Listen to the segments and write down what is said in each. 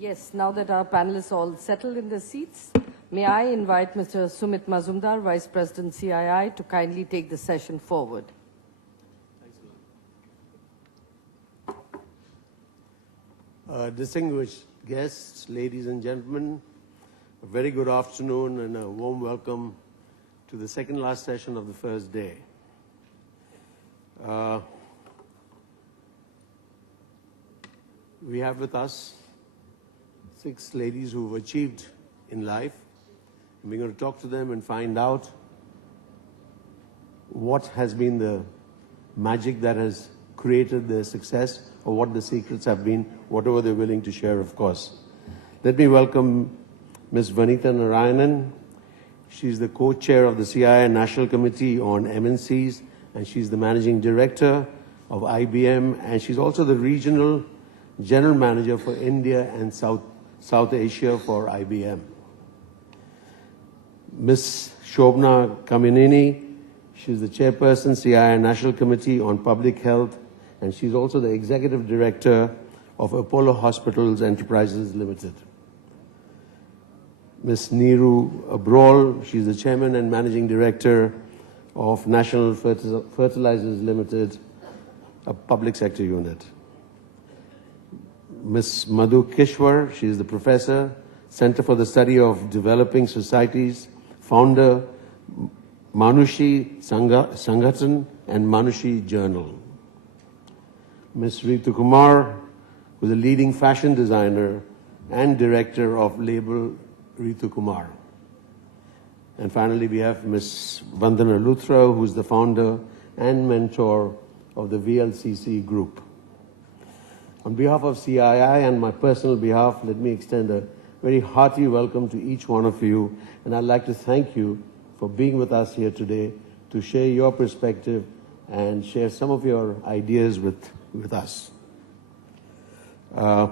Yes, now that our panelists all settled in their seats, may I invite Mr. Sumit Mazumdar, Vice President CII, to kindly take the session forward. Distinguished guests, ladies and gentlemen, a very good afternoon and a warm welcome to the second last session of the first day. We have with us 6 ladies who've achieved in life. And we're going to talk to them and find out what has been the magic that has created their success, or what the secrets have been, whatever they're willing to share, of course. Let me welcome Ms. Vanitha Narayanan. She's the co-chair of the CII National Committee on MNCs, and she's the managing director of IBM, and she's also the regional general manager for India and South Asia for IBM. Ms. Shobna Kamineni, she's the chairperson, CII National Committee on Public Health, and she's also the executive director of Apollo Hospitals Enterprises Limited. Ms. Neeru Abrol, she's the chairman and managing director of National Fertilizers Limited, a public sector unit. Ms. Madhu Kishwar, she is the professor, Center for the Study of Developing Societies, founder, Manushi Sangathan and Manushi Journal. Ms. Ritu Kumar, who is a leading fashion designer and director of label Ritu Kumar. And finally, we have Ms. Vandana Luthra, who is the founder and mentor of the VLCC Group. On behalf of CII and my personal behalf, let me extend a very hearty welcome to each one of you, and I'd like to thank you for being with us here today to share your perspective and share some of your ideas with us. The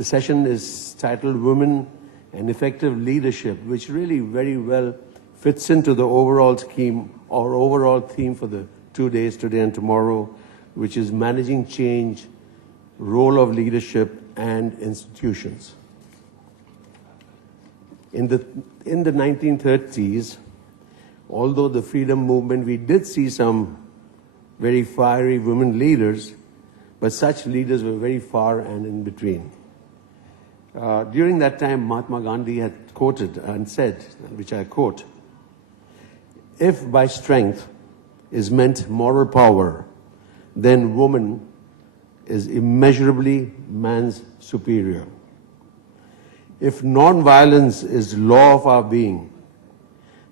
session is titled Women and Effective Leadership, which really very well fits into the overall scheme or overall theme for the 2 days, today and tomorrow, which is managing change, role of leadership and institutions. In the 1930s, although the freedom movement, we did see some very fiery women leaders, but such leaders were very far and in between. During that time, Mahatma Gandhi had quoted and said, which I quote, "If by strength is meant moral power, then woman is immeasurably man's superior. If non-violence is law of our being,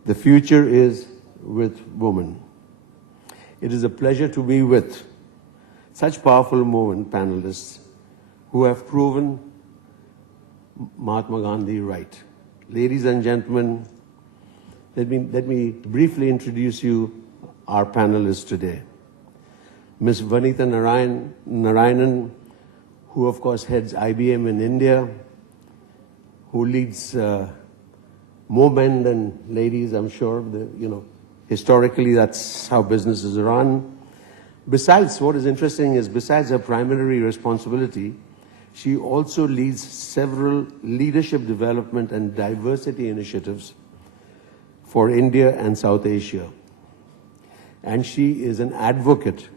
the future is with woman." It is a pleasure to be with such powerful women panelists who have proven Mahatma Gandhi right. Ladies and gentlemen, let me briefly introduce you our panelists today. Ms. Vanitha Narayanan, who of course heads IBM in India, who leads more men than ladies, I'm sure. Historically, that's how businesses are run. Besides, what is interesting is, besides her primary responsibility, she also leads several leadership development and diversity initiatives for India and South Asia. And she is an advocate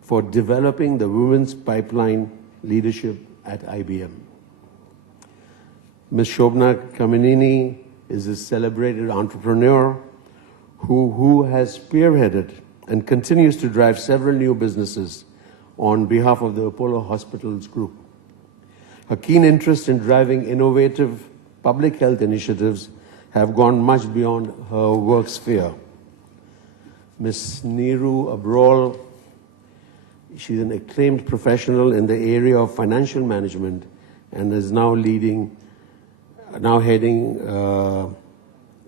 for developing the women's pipeline leadership at IBM. Ms. Shobna Kamineni is a celebrated entrepreneur who has spearheaded and continues to drive several new businesses on behalf of the Apollo Hospitals Group. Her keen interest in driving innovative public health initiatives have gone much beyond her work sphere. Ms. Neeru Abrol, she's an acclaimed professional in the area of financial management and is now heading,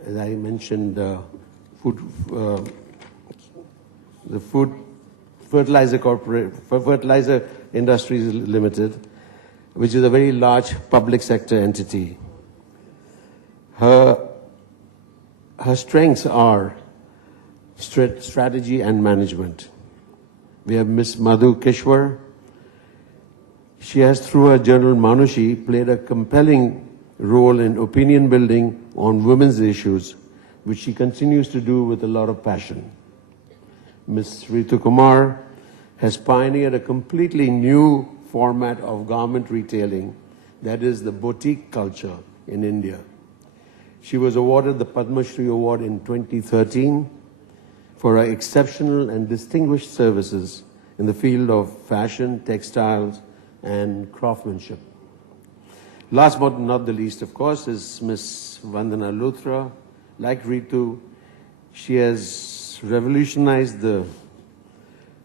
as I mentioned, the Fertilizer Industries Limited, which is a very large public sector entity. Her strengths are strategy and management. We have Ms. Madhu Kishwar. She has, through her journal Manushi, played a compelling role in opinion building on women's issues, which she continues to do with a lot of passion. Ms. Ritu Kumar has pioneered a completely new format of garment retailing, that is the boutique culture in India. She was awarded the Padma Shri Award in 2013 for her exceptional and distinguished services in the field of fashion, textiles, and craftsmanship. Last but not the least, of course, is Ms. Vandana Luthra. Like Ritu, she has revolutionized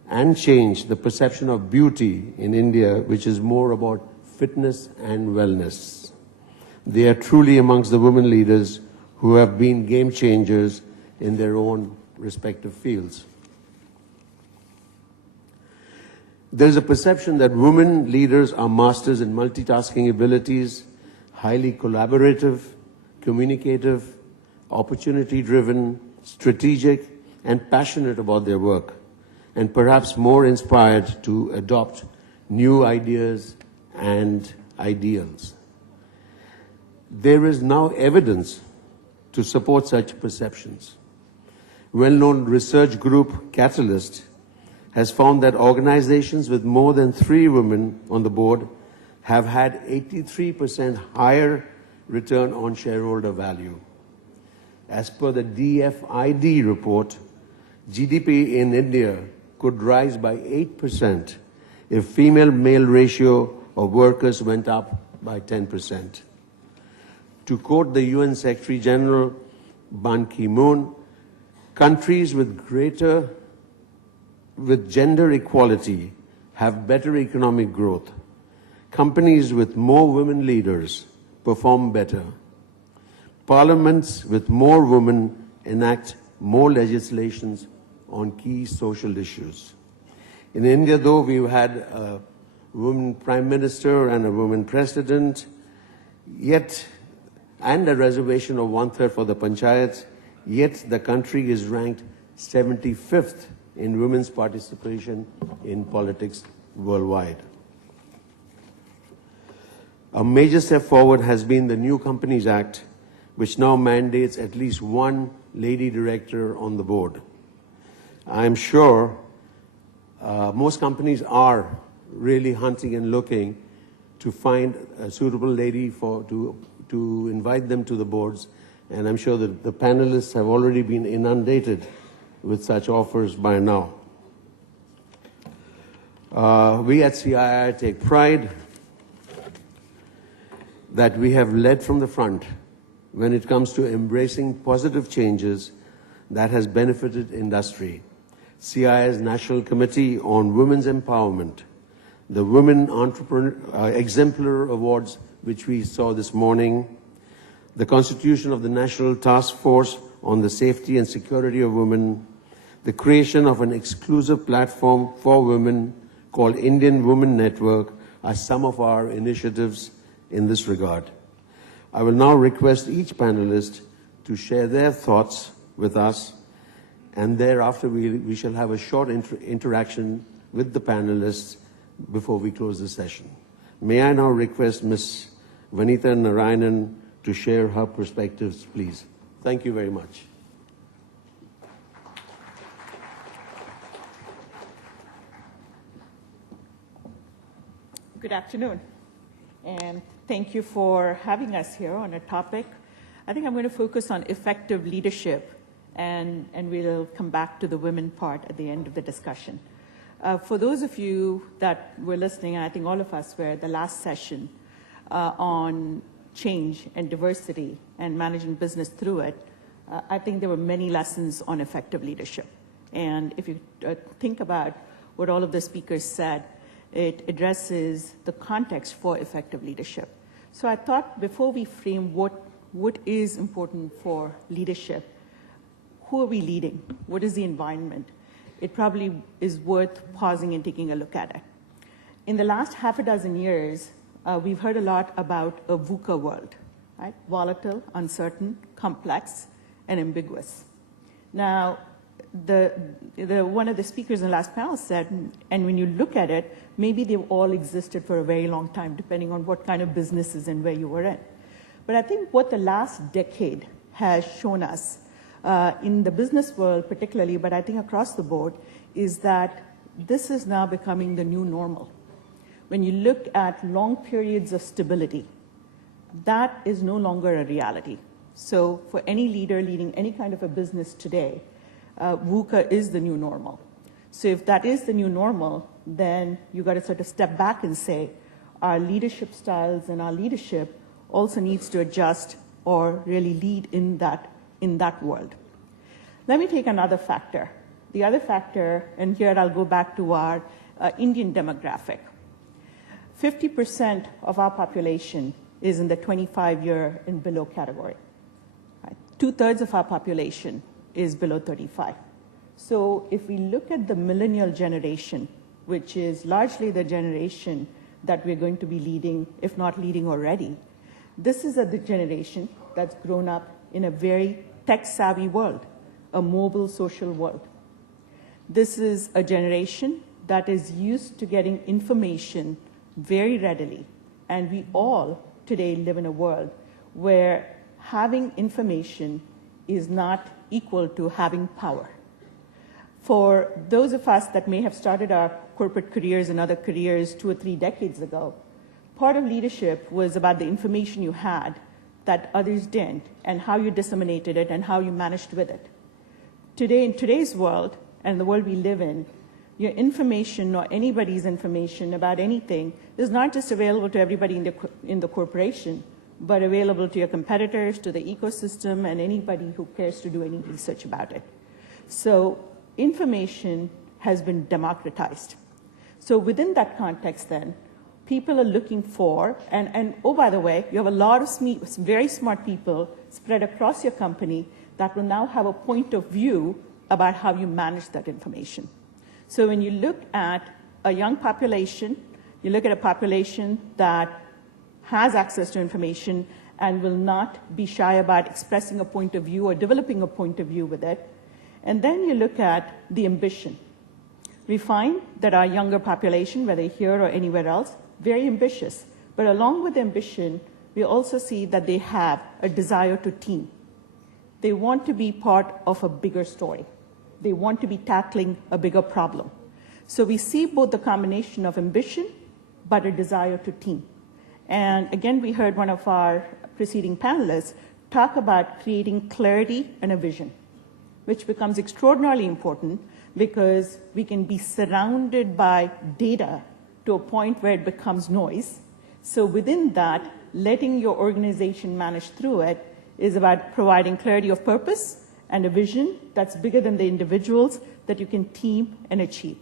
and changed the perception of beauty in India, which is more about fitness and wellness. They are truly amongst the women leaders who have been game changers in their own respective fields. There is a perception that women leaders are masters in multitasking abilities, highly collaborative, communicative, opportunity-driven, strategic, and passionate about their work, and perhaps more inspired to adopt new ideas and ideals. There is now evidence to support such perceptions. Well-known research group Catalyst has found that organizations with more than 3 women on the board have had 83% higher return on shareholder value. As per the DFID report, GDP in India could rise by 8% if female-male ratio of workers went up by 10%. To quote the UN Secretary General Ban Ki-moon, countries with gender equality have better economic growth. Companies with more women leaders perform better. Parliaments with more women enact more legislations on key social issues. In India, though, we've had a woman prime minister and a woman president, and a reservation of 1/3 for the panchayats, yet the country is ranked 75th in women's participation in politics worldwide. A major step forward has been the New Companies Act, which now mandates at least 1 lady director on the board. I'm sure most companies are really hunting and looking to find a suitable lady to invite them to the boards, and I'm sure that the panelists have already been inundated with such offers by now. We at CII take pride that we have led from the front when it comes to embracing positive changes that has benefited industry. CII's National Committee on Women's Empowerment, the Women Entrepreneur Exemplar Awards, which we saw this morning, the constitution of the National Task Force on the Safety and Security of Women, the creation of an exclusive platform for women called Indian Women Network are some of our initiatives in this regard. I will now request each panelist to share their thoughts with us, and thereafter we shall have a short interaction with the panelists before we close the session. May I now request Ms. Vanitha Narayanan to share her perspectives, please. Thank you very much. Good afternoon, and thank you for having us here on a topic. I think I'm going to focus on effective leadership, and we'll come back to the women part at the end of the discussion. For those of you that were listening, and I think all of us were at the last session on change and diversity and managing business through it, I think there were many lessons on effective leadership. And if you think about what all of the speakers said, it addresses the context for effective leadership. So I thought before we frame what is important for leadership, who are we leading? What is the environment? It probably is worth pausing and taking a look at it. In the last half a dozen years, we've heard a lot about a VUCA world, right? Volatile, uncertain, complex, and ambiguous. Now, one of the speakers in the last panel said, and when you look at it, maybe they've all existed for a very long time, depending on what kind of businesses and where you were in. But I think what the last decade has shown us, in the business world particularly, but I think across the board, is that this is now becoming the new normal. When you look at long periods of stability, that is no longer a reality. So for any leader leading any kind of a business today, VUCA is the new normal. So if that is the new normal, then you got to sort of step back and say, our leadership styles and our leadership also needs to adjust or really lead in that world. Let me take another factor. The other factor, and here I'll go back to our Indian demographic. 50% of our population is in the 25-year and below category. Right? 2/3 of our population is below 35. So if we look at the millennial generation, which is largely the generation that we're going to be leading, if not leading already, this is the generation that's grown up in a very tech-savvy world, a mobile social world. This is a generation that is used to getting information very readily, and we all today live in a world where having information is not equal to having power. For those of us that may have started our corporate careers and other careers 2 or 3 decades ago, part of leadership was about the information you had that others didn't, and how you disseminated it and how you managed with it. Today, in today's world, and the world we live in, your information or anybody's information about anything is not just available to everybody in the corporation, but available to your competitors, to the ecosystem, and anybody who cares to do any research about it. So information has been democratized. So within that context then, people are looking for, and oh, by the way, you have a lot of very smart people spread across your company that will now have a point of view about how you manage that information. So when you look at a young population, you look at a population that has access to information and will not be shy about expressing a point of view or developing a point of view with it. And then you look at the ambition. We find that our younger population, whether here or anywhere else, very ambitious. But along with ambition, we also see that they have a desire to team. They want to be part of a bigger story. They want to be tackling a bigger problem. So we see both the combination of ambition, but a desire to team. And again, we heard one of our preceding panelists talk about creating clarity and a vision, which becomes extraordinarily important because we can be surrounded by data to a point where it becomes noise. So within that, letting your organization manage through it is about providing clarity of purpose and a vision that's bigger than the individuals that you can team and achieve.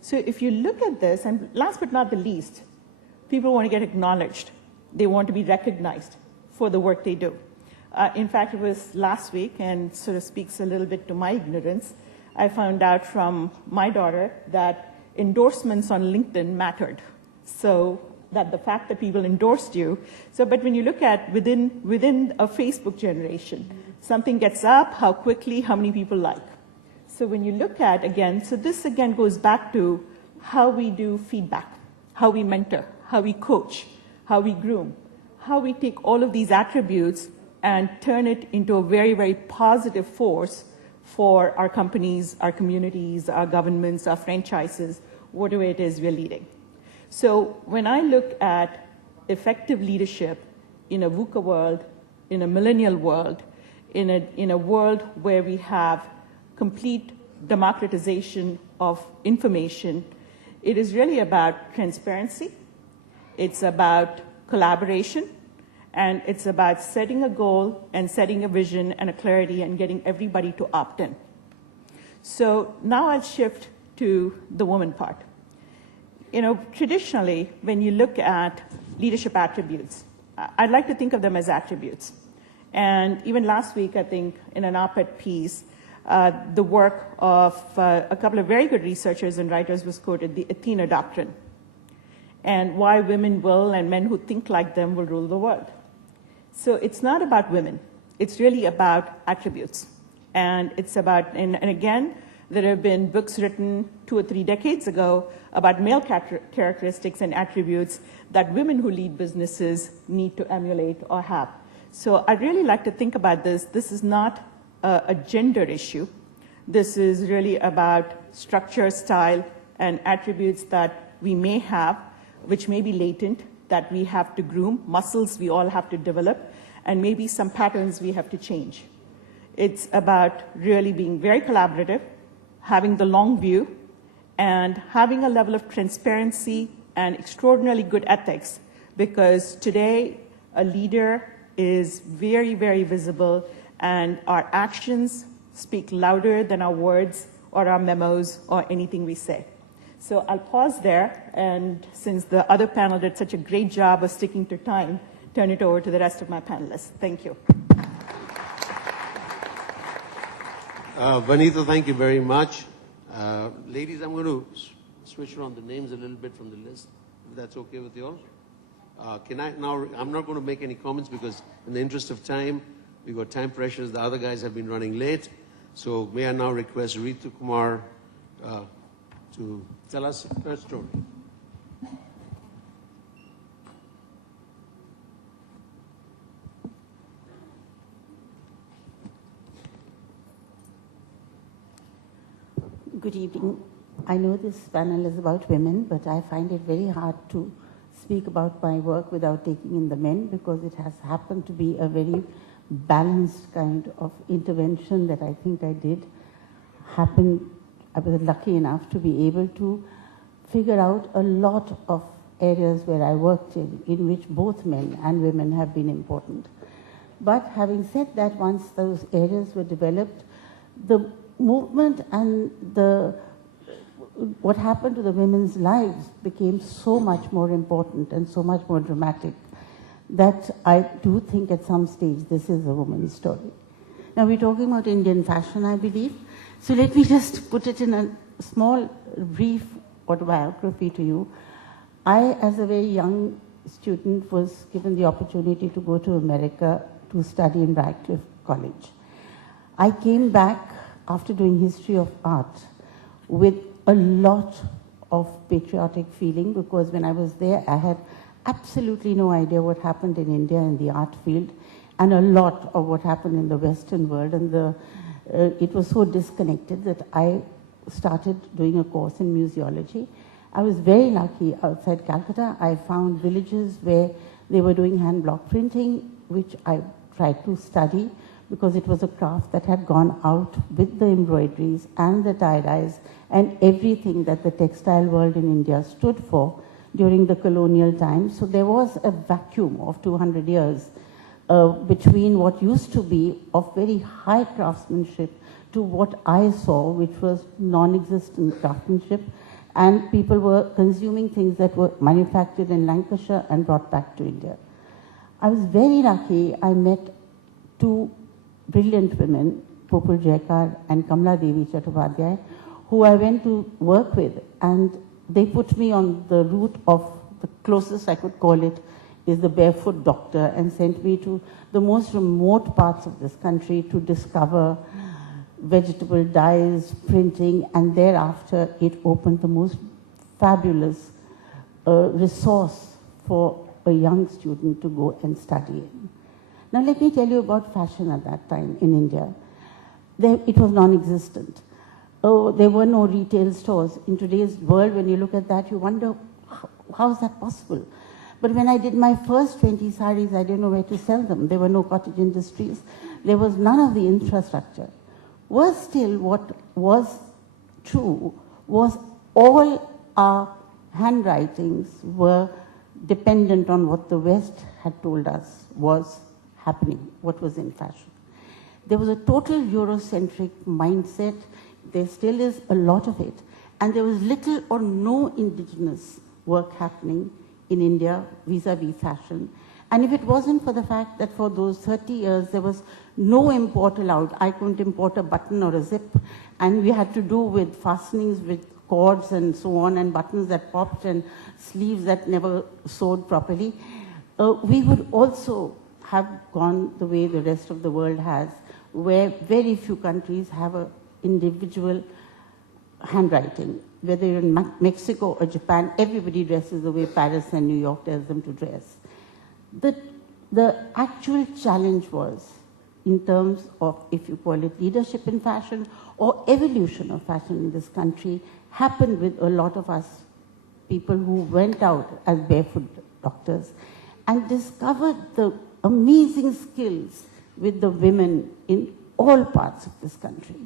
So if you look at this, and last but not the least, people want to get acknowledged. They want to be recognized for the work they do. In fact, it was last week, and sort of speaks a little bit to my ignorance, I found out from my daughter that endorsements on LinkedIn mattered. So that the fact that people endorsed you. So, but when you look at within a Facebook generation, something gets up, how quickly, how many people like. So when you look at, again, so this again goes back to how we do feedback, how we mentor, how we coach, how we groom, how we take all of these attributes and turn it into a very, very positive force for our companies, our communities, our governments, our franchises, whatever it is we're leading. So when I look at effective leadership in a VUCA world, in a millennial world, in a world where we have complete democratization of information, it is really about transparency, it's about collaboration, and it's about setting a goal and setting a vision and a clarity and getting everybody to opt in. So now I'll shift to the woman part. You know, traditionally, when you look at leadership attributes, I'd like to think of them as attributes. And even last week, I think, in an op-ed piece, the work of a couple of very good researchers and writers was quoted, the Athena Doctrine, and why women will and men who think like them will rule the world. So it's not about women. It's really about attributes. And it's about, and again, there have been books written 2 or 3 decades ago about male characteristics and attributes that women who lead businesses need to emulate or have. So I'd really like to think about this. This is not a gender issue. This is really about structure, style, and attributes that we may have, which may be latent, that we have to groom, muscles we all have to develop, and maybe some patterns we have to change. It's about really being very collaborative, having the long view, and having a level of transparency and extraordinarily good ethics, because today a leader is very, very visible, and our actions speak louder than our words or our memos or anything we say. So I'll pause there, and since the other panel did such a great job of sticking to time, turn it over to the rest of my panelists. Thank you. Vanitha, thank you very much. Ladies, I'm going to switch around the names a little bit from the list, if that's okay with you all. I'm not going to make any comments because in the interest of time, we've got time pressures. The other guys have been running late. So may I now request Ritu Kumar to tell us her story. Good evening. I know this panel is about women, but I find it very hard to speak about my work without taking in the men, because it has happened to be a very balanced kind of intervention that I think I did happen. I was lucky enough to be able to figure out a lot of areas where I worked in which both men and women have been important. But having said that, once those areas were developed, the movement and what happened to the women's lives became so much more important and so much more dramatic that I do think at some stage this is a woman's story. Now we're talking about Indian fashion, I believe. So let me just put it in a small, brief autobiography to you. I, as a very young student, was given the opportunity to go to America to study in Radcliffe College. I came back after doing history of art with a lot of patriotic feeling, because when I was there, I had absolutely no idea what happened in India in the art field, and a lot of what happened in the Western world, and it was so disconnected that I started doing a course in museology. I was very lucky. Outside Calcutta, I found villages where they were doing hand block printing, which I tried to study, because it was a craft that had gone out with the embroideries and the tie-dyes and everything that the textile world in India stood for during the colonial times. So there was a vacuum of 200 years between what used to be of very high craftsmanship to what I saw, which was non-existent craftsmanship, and people were consuming things that were manufactured in Lancashire and brought back to India. I was very lucky. I met two brilliant women, Popul Jaikar and Kamala Devi Chattopadhyay, who I went to work with, and they put me on the route of, the closest I could call it is the barefoot doctor, and sent me to the most remote parts of this country to discover vegetable dyes, printing, and thereafter it opened the most fabulous resource for a young student to go and study in. Now let me tell you about fashion at that time in India. It was non-existent. Oh, there were no retail stores. In today's world, when you look at that, you wonder, how is that possible? But when I did my first 20 saris, I didn't know where to sell them. There were no cottage industries. There was none of the infrastructure. Worse still, what was true was all our handwritings were dependent on what the West had told us was happening, what was in fashion. There was a total Eurocentric mindset. There still is a lot of it. And there was little or no indigenous work happening in India vis-a-vis fashion. And if it wasn't for the fact that for those 30 years there was no import allowed, I couldn't import a button or a zip, and we had to do with fastenings with cords and so on, and buttons that popped and sleeves that never sewed properly, we would also have gone the way the rest of the world has, where very few countries have an individual handwriting. Whether you're in Mexico or Japan, everybody dresses the way Paris and New York tells them to dress. The actual challenge was, in terms of, if you call it leadership in fashion or evolution of fashion in this country, happened with a lot of us people who went out as barefoot doctors and discovered the amazing skills with the women in all parts of this country.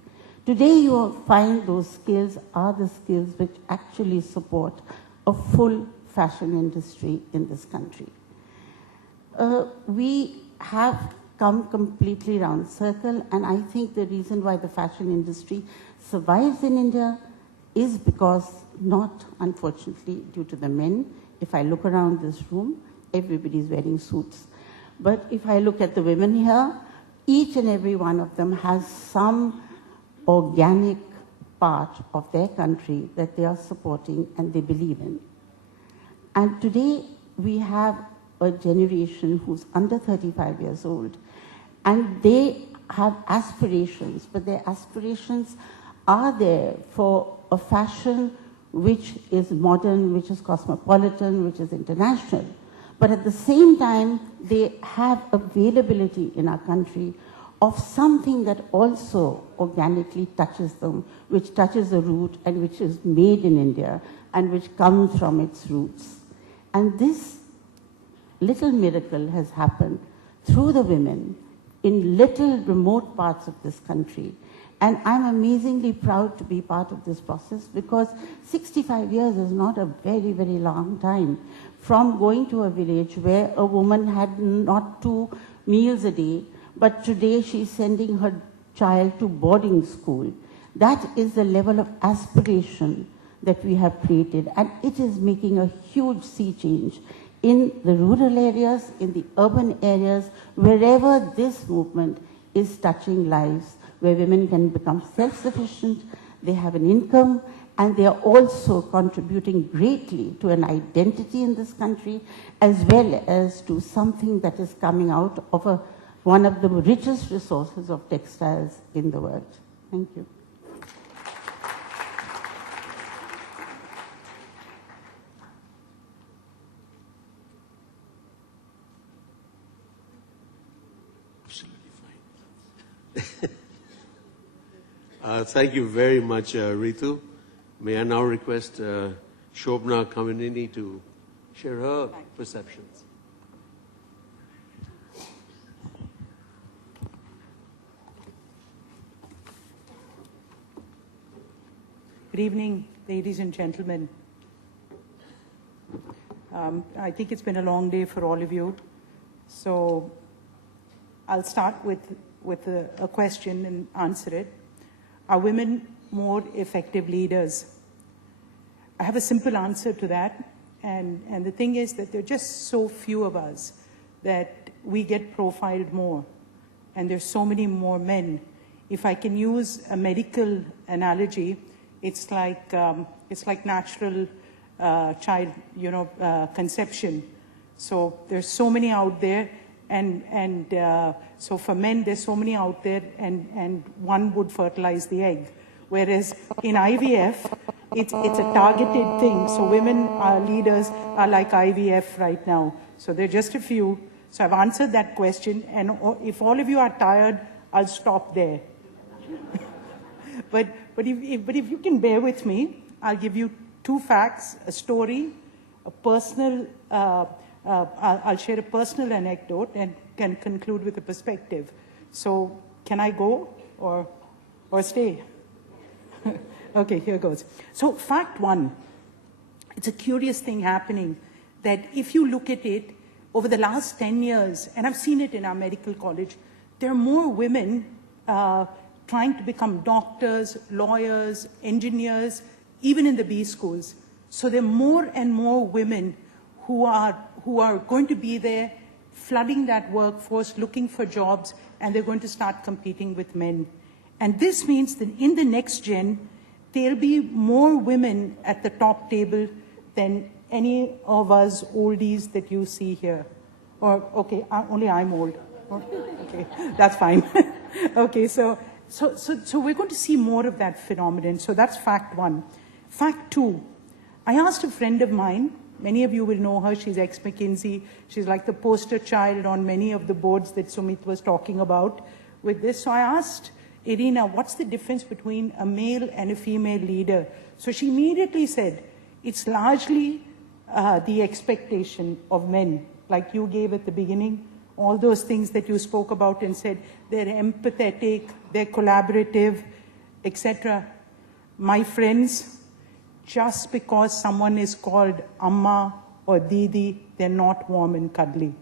Today you will find those skills are the skills which actually support a full fashion industry in this country. We have come completely round circle, and I think the reason why the fashion industry survives in India is because, not unfortunately due to the men. If I look around this room, everybody is wearing suits. But if I look at the women here, each and every one of them has some organic part of their country that they are supporting and they believe in. And today we have a generation who's under 35 years old, and they have aspirations, but their aspirations are there for a fashion which is modern, which is cosmopolitan, which is international. But at the same time, they have availability in our country of something that also organically touches them, which touches the root and which is made in India and which comes from its roots. And this little miracle has happened through the women in little remote parts of this country. And I'm amazingly proud to be part of this process, because 65 years is not a very, very long time. From going to a village where a woman had not 2 meals a day, but today she's sending her child to boarding school. That is the level of aspiration that we have created, and it is making a huge sea change in the rural areas, in the urban areas, wherever this movement is touching lives, where women can become self-sufficient, they have an income, and they are also contributing greatly to an identity in this country, as well as to something that is coming out of one of the richest resources of textiles in the world. Thank you. Thank you very much, Ritu. May I now request Shobna Kamineni to share her perceptions. Good evening, ladies and gentlemen. I think it's been a long day for all of you. So I'll start with a question and answer it. Are women more effective leaders? I have a simple answer to that. And the thing is that there are just so few of us that we get profiled more. And there's so many more men. If I can use a medical analogy, it's like natural child, conception. So there's so many out there, and so for men there's so many out there, and one would fertilize the egg. Whereas in IVF, it's a targeted thing. So women leaders are like IVF right now. So there are just a few. So I've answered that question, and if all of you are tired, I'll stop there. But if you can bear with me, I'll give you 2 facts, a story, a personal. I'll share a personal anecdote and can conclude with a perspective. So can I go or stay? Okay, here goes. So fact 1, it's a curious thing happening that if you look at it over the last 10 years, and I've seen it in our medical college, there are more women trying to become doctors, lawyers, engineers, even in the B schools. So there are more and more women who are going to be there, flooding that workforce, looking for jobs, and they're going to start competing with men. And this means that in the next gen, there'll be more women at the top table than any of us oldies that you see here. Or, okay, only I'm old. Okay, that's fine. Okay, so we're going to see more of that phenomenon. So that's fact one. Fact two, I asked a friend of mine, many of you will know her, she's ex-McKinsey, she's like the poster child on many of the boards that Sumit was talking about with this. So I asked Irina, what's the difference between a male and a female leader? So she immediately said, it's largely the expectation of men, like you gave at the beginning, all those things that you spoke about and said, they're empathetic, they're collaborative, etc. My friends, just because someone is called Amma or Didi, they're not warm and cuddly.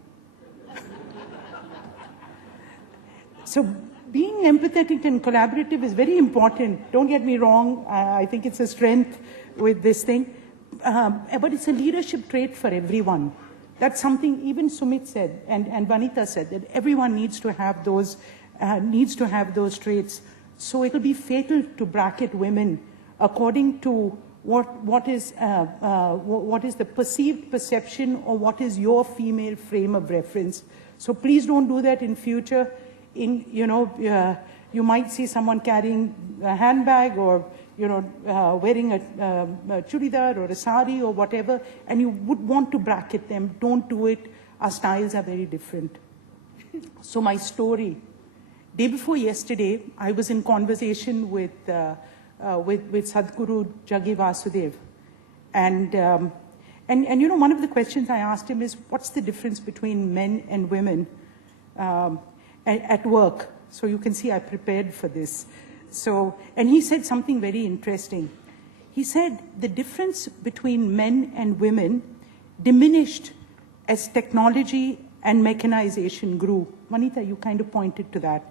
So being empathetic and collaborative is very important. Don't get me wrong, I think it's a strength with this thing. But it's a leadership trait for everyone. That's something even Sumit said and Vanita said, that everyone needs to have those traits. So it'll be fatal to bracket women according to what is the perceived perception or what is your female frame of reference. So please don't do that in future. You might see someone carrying a handbag or wearing a churidar or a sari or whatever, and you would want to bracket them. Don't do it. Our styles are very different. So my story. Day before yesterday, I was in conversation with Sadhguru Jaggi Vasudev. And one of the questions I asked him is, what's the difference between men and women at work? So you can see I prepared for this. And he said something very interesting. He said the difference between men and women diminished as technology and mechanization grew. Vanita, you kind of pointed to that.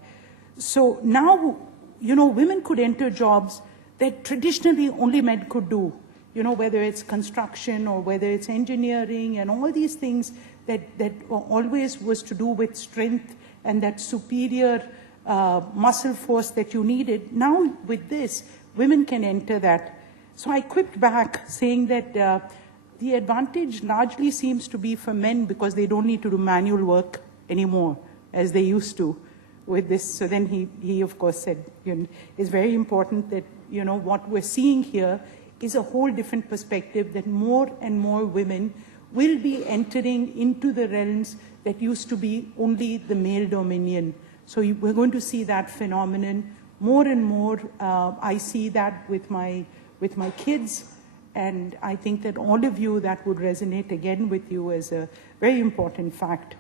So now, women could enter jobs that traditionally only men could do, whether it's construction or whether it's engineering and all these things that always was to do with strength and that superior muscle force that you needed. Now with this, women can enter that. So I quipped back saying that the advantage largely seems to be for men because they don't need to do manual work anymore as they used to with this. So then he of course said, it's very important that, what we're seeing here is a whole different perspective, that more and more women will be entering into the realms that used to be only the male dominion. So we're going to see that phenomenon more and more. I see that with my kids, and I think that all of you, that would resonate again with you as a very important fact.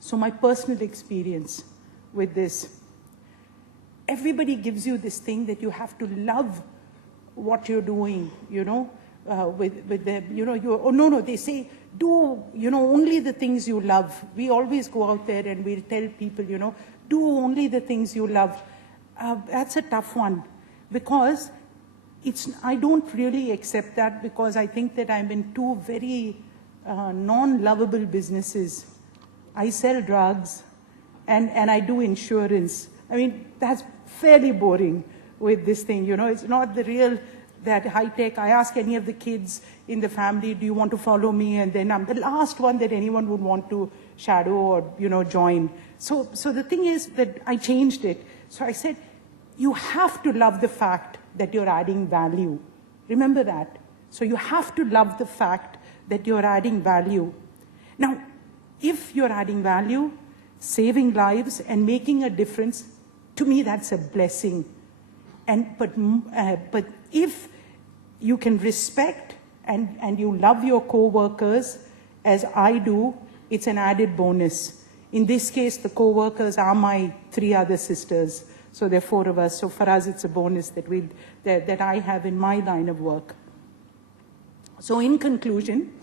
So my personal experience with this, everybody gives you this thing that you have to love what you're doing, with them, they say, do, only the things you love. We always go out there and we'll tell people, do only the things you love. That's a tough one because I don't really accept that, because I think that I'm in two very non-lovable businesses. I sell drugs and I do insurance. I mean, that's fairly boring with this thing, it's not the real, that high tech. I ask any of the kids in the family, do you want to follow me? And then I'm the last one that anyone would want to shadow or, join. So the thing is that I changed it. So I said, you have to love the fact that you're adding value. Remember that. So you have to love the fact that you're adding value. Now, if you're adding value, saving lives and making a difference, to me, that's a blessing. But if you can respect and you love your co-workers as I do, it's an added bonus. In this case, the co-workers are my 3 other sisters. So there are 4 of us. So for us, it's a bonus that I have in my line of work. So in conclusion,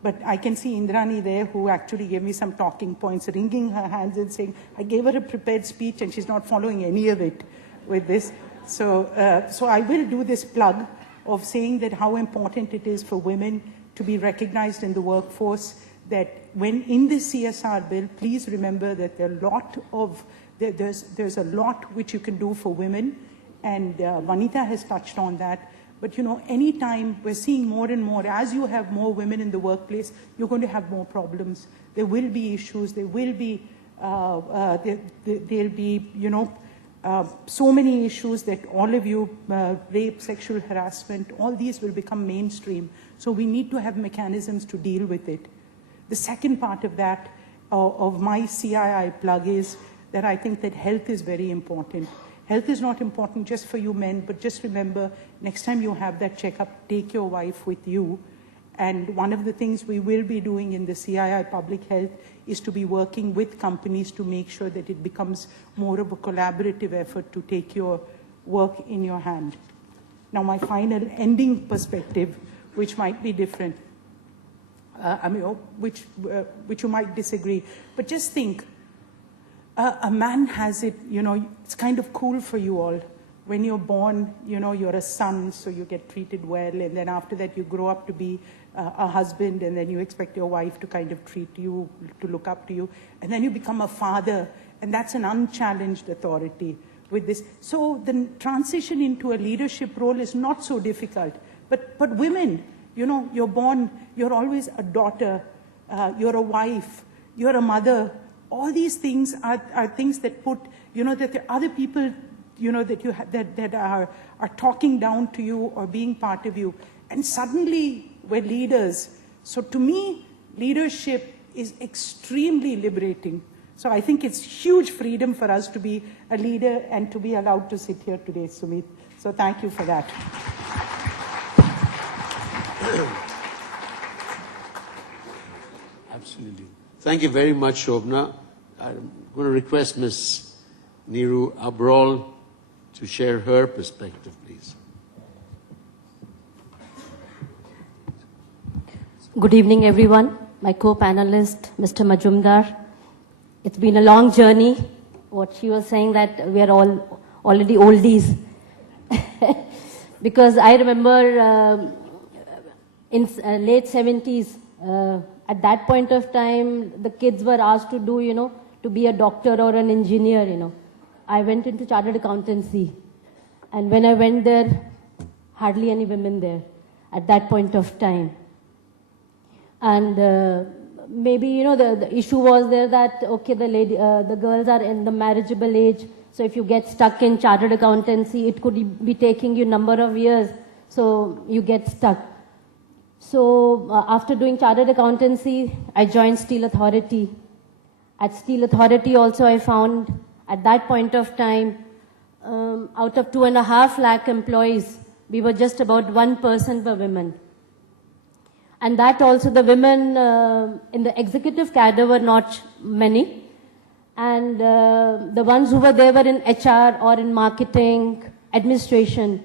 but I can see Indrani there, who actually gave me some talking points, wringing her hands and saying, I gave her a prepared speech and she's not following any of it with this. So I will do this plug of saying that how important it is for women to be recognized in the workforce, that when in the CSR bill, please remember that there are there's a lot which you can do for women, and Vanita has touched on that. But anytime we're seeing more and more, as you have more women in the workplace, you're going to have more problems. There will be issues, there will be There'll be, so many issues that all of you, rape, sexual harassment, all these will become mainstream. So we need to have mechanisms to deal with it. The second part of that, of my CII plug, is that I think that health is very important. Health is not important just for you men, but just remember, next time you have that checkup, take your wife with you. And one of the things we will be doing in the CII Public Health is to be working with companies to make sure that it becomes more of a collaborative effort to take your work in your hand. Now, my final ending perspective, which might be different, which you might disagree, but just think, a man has it, it's kind of cool for you all. When you're born, you're a son, so you get treated well, and then after that you grow up to be a husband, and then you expect your wife to kind of treat you, to look up to you, and then you become a father, and that's an unchallenged authority with this. So the transition into a leadership role is not so difficult. But women, you're born, you're always a daughter, you're a wife, you're a mother. All these things are things that put, that the other people, that are talking down to you or being part of you. And suddenly we're leaders. So to me, leadership is extremely liberating. So I think it's huge freedom for us to be a leader and to be allowed to sit here today, Sumit. So thank you for that. Absolutely. Thank you very much, Shobna. I'm going to request Ms. Neeru Abrol to share her perspective, please. Good evening, everyone. My co-panelist, Mr. Majumdar. It's been a long journey. What she was saying, that we are all already oldies. Because I remember in late 70s, at that point of time, the kids were asked to do, to be a doctor or an engineer, I went into chartered accountancy. And when I went there, hardly any women there at that point of time. And maybe, the issue was there that, okay, the girls are in the marriageable age. So if you get stuck in chartered accountancy, it could be taking you a number of years. So you get stuck. So after doing chartered accountancy, I joined Steel Authority. At Steel Authority also I found at that point of time, out of 2.5 lakh employees, we were just about 1% were women. And that also the women in the executive cadre were not many. And the ones who were there were in HR or in marketing, administration.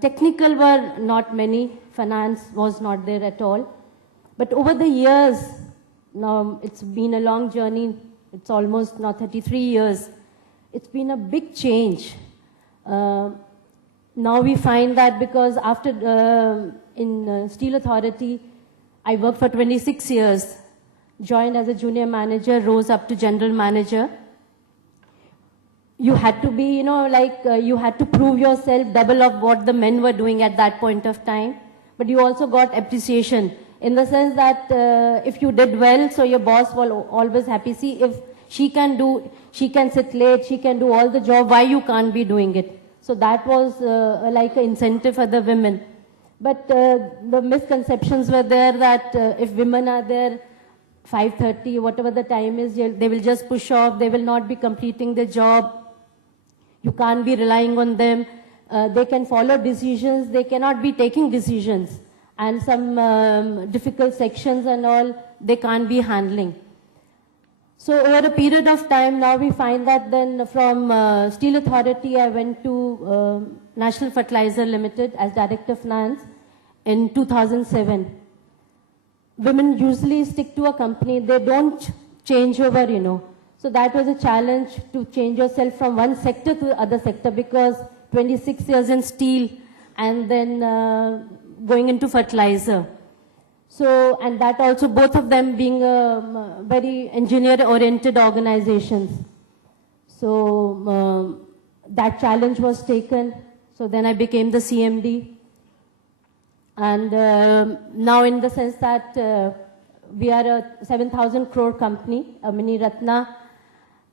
Technical were not many. Finance was not there at all. But over the years, now it's been a long journey. It's almost now 33 years. It's been a big change. Now we find that because after in Steel Authority, I worked for 26 years, joined as a junior manager, rose up to general manager. You had to be, you had to prove yourself double of what the men were doing at that point of time. But you also got appreciation in the sense that if you did well, so your boss was always happy. See, if she can sit late, she can do all the job, why you can't be doing it? So that was like an incentive for the women. But the misconceptions were there that if women are there 5:30, whatever the time is, they will just push off, they will not be completing the job. You can't be relying on them. They can follow decisions, they cannot be taking decisions. And some difficult sections and all, they can't be handling. So over a period of time, now we find that then from Steel Authority, I went to National Fertilizer Limited as Director of Finance in 2007. Women usually stick to a company, they don't change over, So that was a challenge to change yourself from one sector to the other sector, because 26 years in steel and then going into fertilizer. So, and that also, both of them being very engineer-oriented organizations. So that challenge was taken. So then I became the CMD. And now in the sense that we are a 7,000 crore company, a mini Ratna,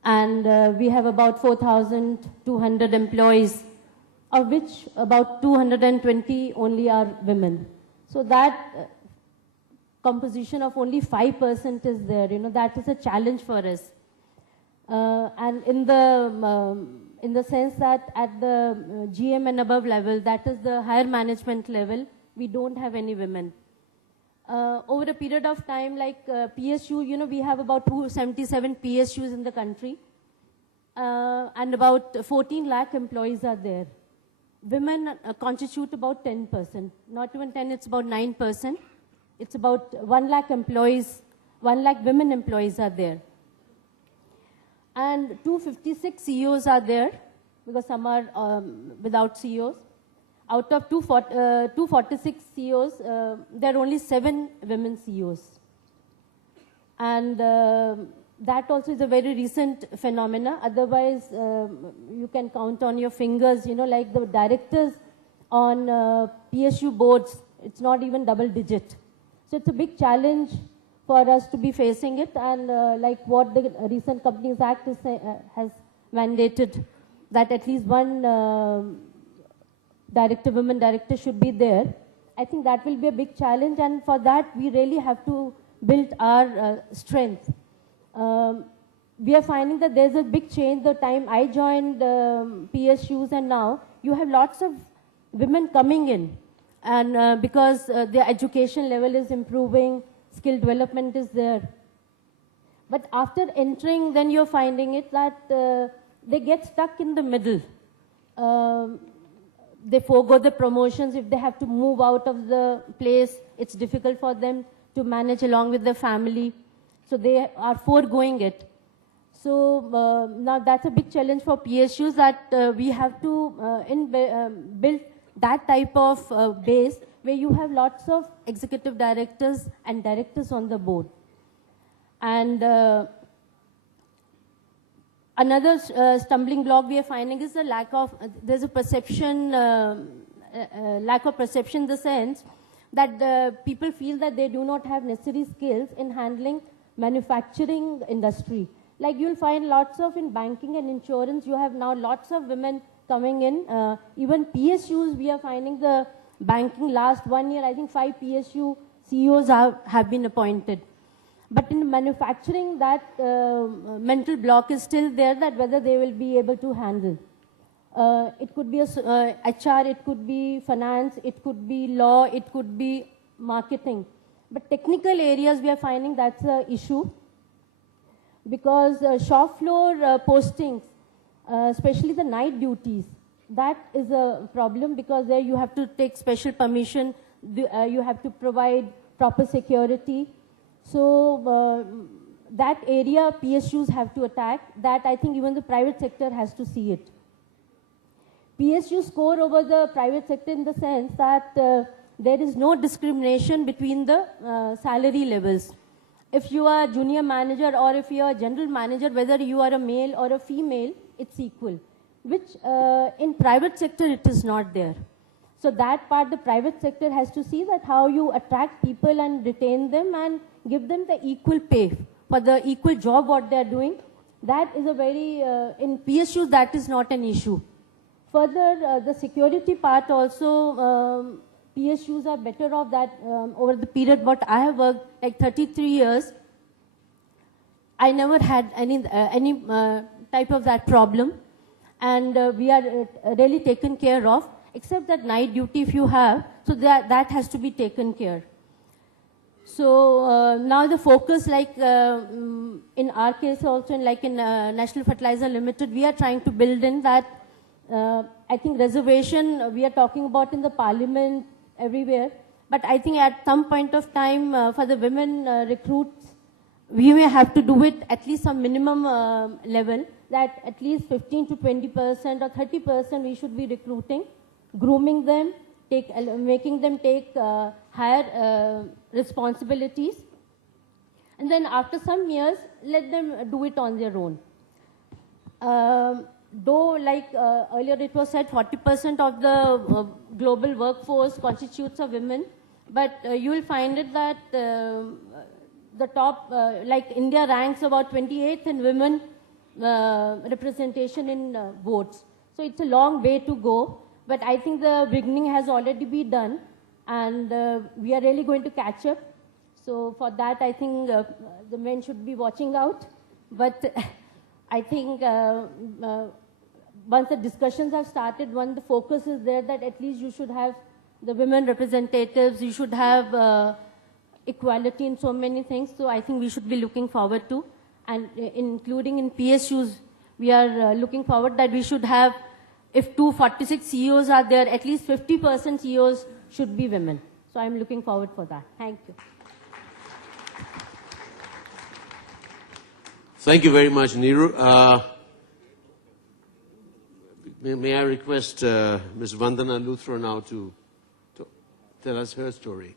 And we have about 4,200 employees, of which about 220 only are women. So that composition of only 5% is there. That is a challenge for us. And in the sense that at the GM and above level, that is the higher management level, we don't have any women. Over a period of time, like PSU, we have about 277 PSUs in the country, and about 14 lakh employees are there. Women constitute about 10%, not even 10, it's about 9%. It's about 1 lakh employees, 1 lakh women employees are there. And 256 CEOs are there, because some are without CEOs. Out of 246 CEOs, there are only 7 women CEOs. And that also is a very recent phenomena. Otherwise, you can count on your fingers, like the directors on PSU boards, it's not even double digit. So it's a big challenge for us to be facing it, and like what the recent Companies Act has mandated, that at least one women director should be there. I think that will be a big challenge, and for that we really have to build our strength. We are finding that there's a big change. The time I joined PSUs and now, you have lots of women coming in, and because their education level is improving, skill development is there. But after entering, then you're finding it that they get stuck in the middle. They forego the promotions. If they have to move out of the place, it's difficult for them to manage along with their family. So they are foregoing it. So now that's a big challenge for PSUs, that we have to build that type of base where you have lots of executive directors and directors on the board. And another stumbling block we are finding is the lack of, there's a perception, lack of perception in the sense that people feel that they do not have necessary skills in handling manufacturing industry. Like you'll find lots of in banking and insurance, you have now lots of women coming in. Even PSUs, we are finding the banking last 1 year, I think 5 PSU CEOs have been appointed. But in manufacturing, that mental block is still there, that whether they will be able to handle. It could be HR, it could be finance, it could be law, it could be marketing. But technical areas, we are finding that's an issue. Because shop floor postings, especially the night duties, that is a problem, because there you have to take special permission, you have to provide proper security. So that area PSUs have to attack. That I think even the private sector has to see it. PSUs score over the private sector in the sense that there is no discrimination between the salary levels. If you are a junior manager or if you are a general manager, whether you are a male or a female, it's equal. Which in private sector it is not there. So that part the private sector has to see, that how you attract people and retain them and give them the equal pay for the equal job what they are doing. That is a very, in PSUs that is not an issue. Further, the security part also, PSUs are better off that over the period what I have worked, like 33 years, I never had any type of that problem. And we are really taken care of, except that night duty if you have, so that has to be taken care. So now the focus, like in our case also, like in National Fertilizer Limited, we are trying to build in that, I think reservation we are talking about in the parliament everywhere, but I think at some point of time for the women recruits, we may have to do it at least some minimum level, that at least 15 to 20% or 30% we should be recruiting, grooming them, making them take higher responsibilities, and then after some years, let them do it on their own. Though, like earlier it was said, 40% of the global workforce constitutes of women, but you will find it that the top, like India ranks about 28th in women representation in votes. So it's a long way to go, but I think the beginning has already been done, and we are really going to catch up. So for that, I think the men should be watching out. But I think once the discussions have started, once the focus is there that at least you should have the women representatives, you should have equality in so many things. So I think we should be looking forward to, and including in PSUs, we are looking forward that we should have, if 246 CEOs are there, at least 50% CEOs should be women. So I'm looking forward for that. Thank you. Thank you very much, Neeru. May I request Ms. Vandana Luthra now to tell us her story.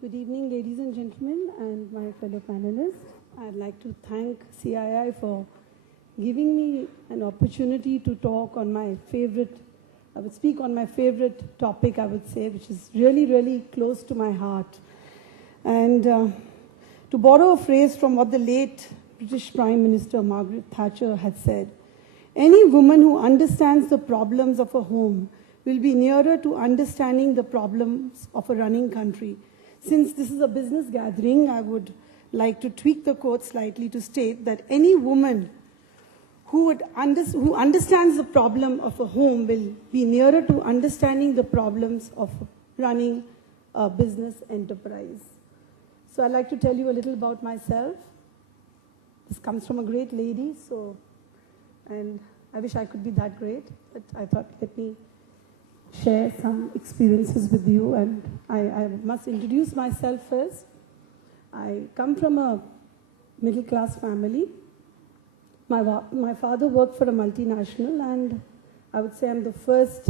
Good evening, ladies and gentlemen, and my fellow panelists. I'd like to thank CII for giving me an opportunity to talk on my favorite, I would speak on my favorite topic, I would say, which is really, really close to my heart. And to borrow a phrase from what the late British Prime Minister Margaret Thatcher had said, any woman who understands the problems of a home will be nearer to understanding the problems of a running country. Since this is a business gathering, I would like to tweak the quote slightly to state that any woman who understands the problem of a home will be nearer to understanding the problems of running a business enterprise. So I'd like to tell you a little about myself. This comes from a great lady, and I wish I could be that great, but I thought, let me share some experiences with you, and I must introduce myself first. I come from a middle-class family. My father worked for a multinational, and I would say I'm the first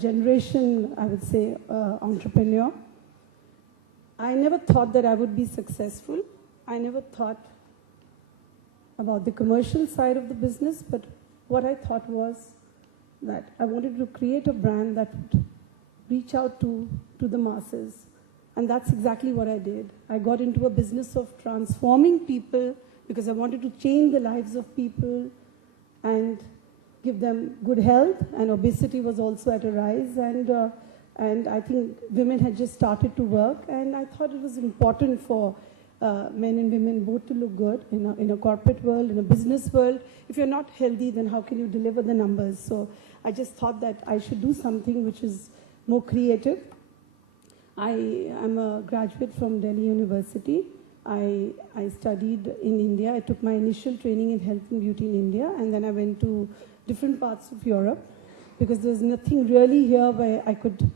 generation, I would say, entrepreneur. I never thought that I would be successful. I never thought about the commercial side of the business, but what I thought was that I wanted to create a brand that would reach out to the masses. And that's exactly what I did. I got into a business of transforming people because I wanted to change the lives of people and give them good health, and obesity was also at a rise, and I think women had just started to work, and I thought it was important for men and women both to look good in a corporate world, in a business world. If you're not healthy, then how can you deliver the numbers? So I just thought that I should do something which is more creative. I am a graduate from Delhi University. I studied in India. I took my initial training in health and beauty in India, and then I went to different parts of Europe because there's nothing really here where I could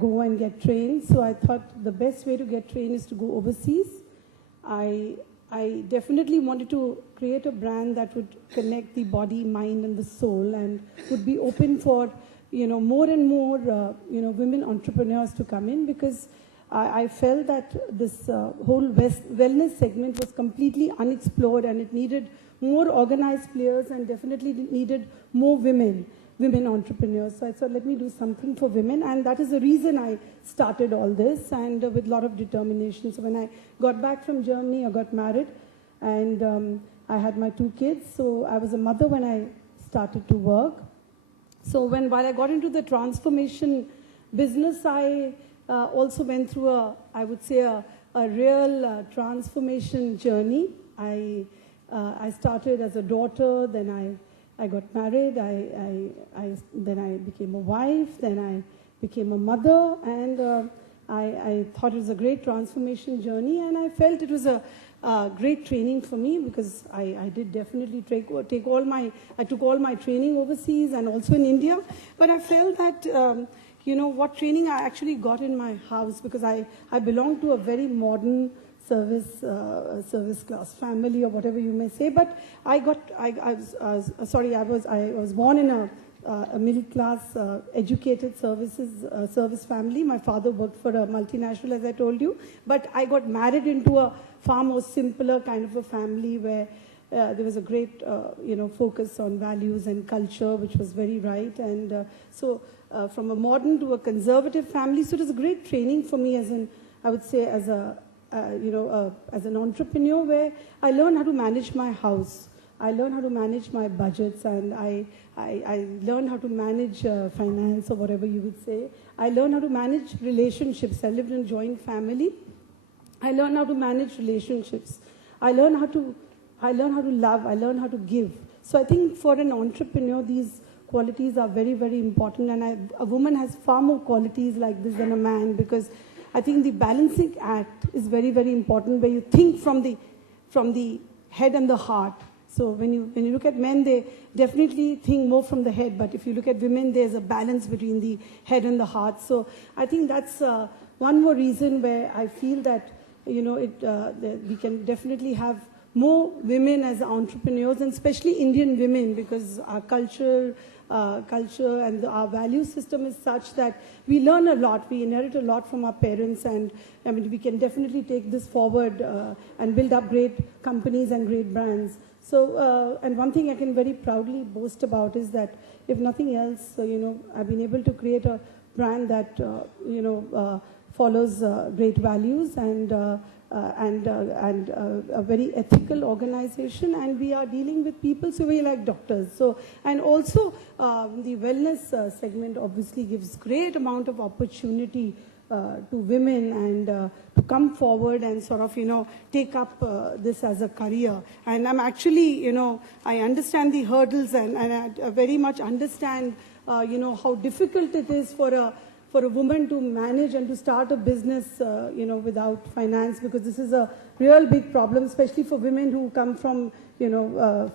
go and get trained. So I thought the best way to get trained is to go overseas. I definitely wanted to create a brand that would connect the body, mind, and the soul, and would be open for more and more women entrepreneurs to come in, because I felt that this whole wellness segment was completely unexplored, and it needed more organized players and definitely needed more women entrepreneurs. So I thought, let me do something for women, and that is the reason I started all this, and with a lot of determination. So when I got back from Germany, I got married, and I had my 2 kids. So I was a mother when I started to work. So while I got into the transformation business, I also went through I would say a real transformation journey. I started as a daughter, then I got married, then I became a wife, then I became a mother, and I thought it was a great transformation journey, and I felt it was a great training for me, because I did definitely I took all my training overseas and also in India, but I felt that what training I actually got in my house, because I belong to a very modern service class family, or whatever you may say, but I was born in a middle class educated service family. My father worked for a multinational, as I told you, but I got married into a far more simpler kind of a family where there was a great focus on values and culture, which was very right, and so from a modern to a conservative family. So it was a great training for me as an, I would say, as a, as an entrepreneur, where I learned how to manage my house. I learned how to manage my budgets, and I learned how to manage finance, or whatever you would say. I learned how to manage relationships. I lived in a joint family. I learned how to manage relationships. I learned how to love. I learned how to give. So I think for an entrepreneur, these qualities are very, very important. And a woman has far more qualities like this than a man, because I think the balancing act is very, very important, where you think from the head and the heart. So when you look at men, they definitely think more from the head. But if you look at women, there's a balance between the head and the heart. So I think that's one more reason where I feel that, that we can definitely have more women as entrepreneurs, and especially Indian women, because our culture and our value system is such that we learn a lot, we inherit a lot from our parents, and I mean, we can definitely take this forward and build up great companies and great brands. So, and one thing I can very proudly boast about is that, if nothing else, I've been able to create a brand that, follows great values and a very ethical organization, and we are dealing with people, so we're like doctors. So, and also the wellness segment obviously gives great amount of opportunity to women, and to come forward and sort of, take up this as a career. And I'm actually, I understand the hurdles, and I very much understand, how difficult it is for a woman to manage and to start a business, without finance, because this is a real big problem, especially for women who come from,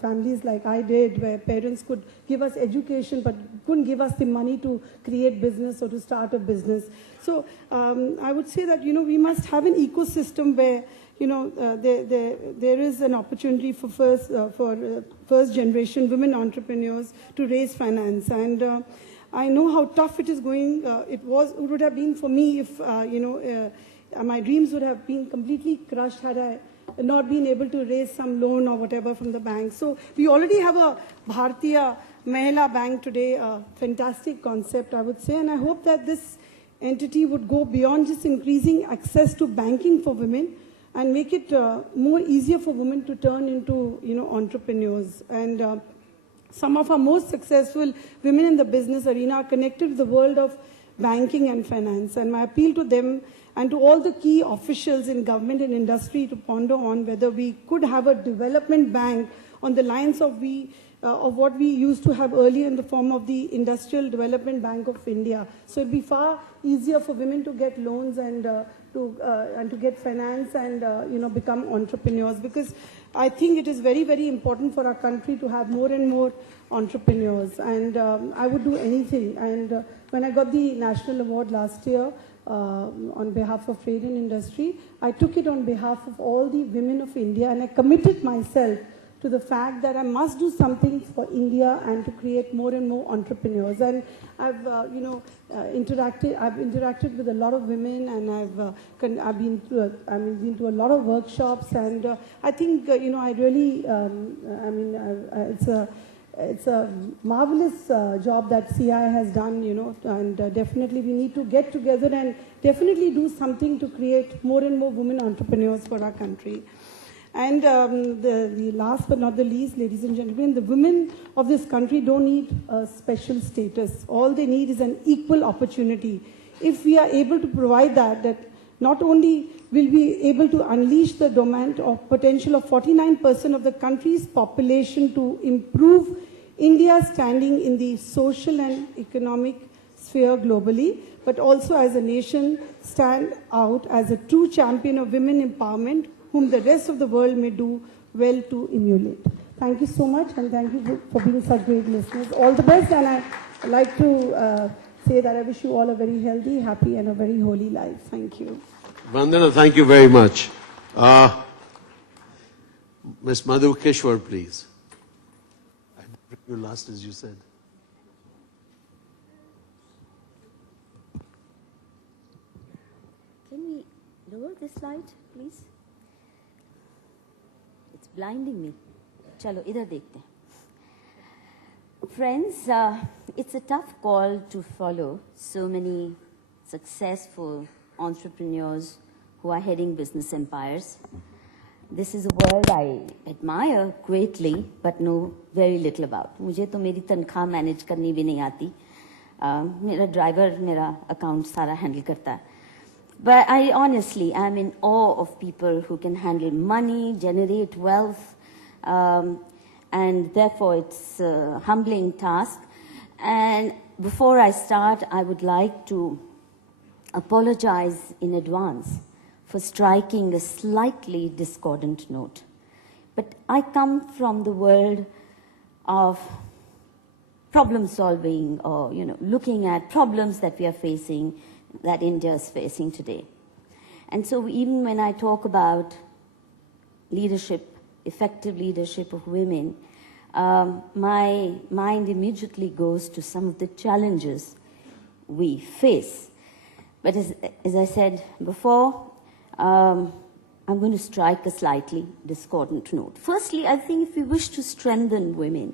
families like I did, where parents could give us education but couldn't give us the money to create business or to start a business. So I would say that, we must have an ecosystem where, there is an opportunity for first generation women entrepreneurs to raise finance. And I know how tough it is going. It would have been for me if, my dreams would have been completely crushed had I not been able to raise some loan or whatever from the bank. So we already have a Bhartiya Mahila Bank today, a fantastic concept, I would say, and I hope that this entity would go beyond just increasing access to banking for women and make it more easier for women to turn into, entrepreneurs. And some of our most successful women in the business arena are connected to the world of banking and finance. And my appeal to them and to all the key officials in government and industry to ponder on whether we could have a development bank on the lines of what we used to have earlier in the form of the Industrial Development Bank of India. So it'd be far easier for women to get loans and to get finance and become entrepreneurs, because I think it is very, very important for our country to have more and more entrepreneurs. And I would do anything. And when I got the national award last year on behalf of trade and industry, I took it on behalf of all the women of India, and I committed myself to the fact that I must do something for India and to create more and more entrepreneurs. And I've, interacted with a lot of women, and I've been to a lot of workshops, and I think, I really, it's a marvelous job that CI has done, and definitely we need to get together and definitely do something to create more and more women entrepreneurs for our country. And the last but not the least, ladies and gentlemen, the women of this country don't need a special status. All they need is an equal opportunity. If we are able to provide that not only will we be able to unleash the domain of potential of 49% of the country's population to improve India's standing in the social and economic sphere globally, but also as a nation stand out as a true champion of women empowerment, whom the rest of the world may do well to emulate. Thank you so much, and thank you for being such great listeners. All the best, and I'd like to say that I wish you all a very healthy, happy, and a very holy life. Thank you. Vandana, thank you very much. Ms. Madhu Kishwar, please. I bring you last, as you said. Can we lower this light, please? It's blinding me. Chalo, idhar dekhte hain. Friends, it's a tough call to follow so many successful entrepreneurs who are heading business empires. This is a world I admire greatly, but know very little about. मुझे तो मेरी तनख्वाह manage करनी भी नहीं आती. मेरा driver मेरा अकाउंट सारा हैंडल करता है. But I honestly am in awe of people who can handle money, generate wealth, and therefore it's a humbling task. And before I start, I would like to apologize in advance for striking a slightly discordant note. But I come from the world of problem solving, or looking at problems that we are facing, that India is facing today. And so even when I talk about leadership, effective leadership of women, my mind immediately goes to some of the challenges we face. But as I said before, I'm going to strike a slightly discordant note. Firstly, I think if we wish to strengthen women,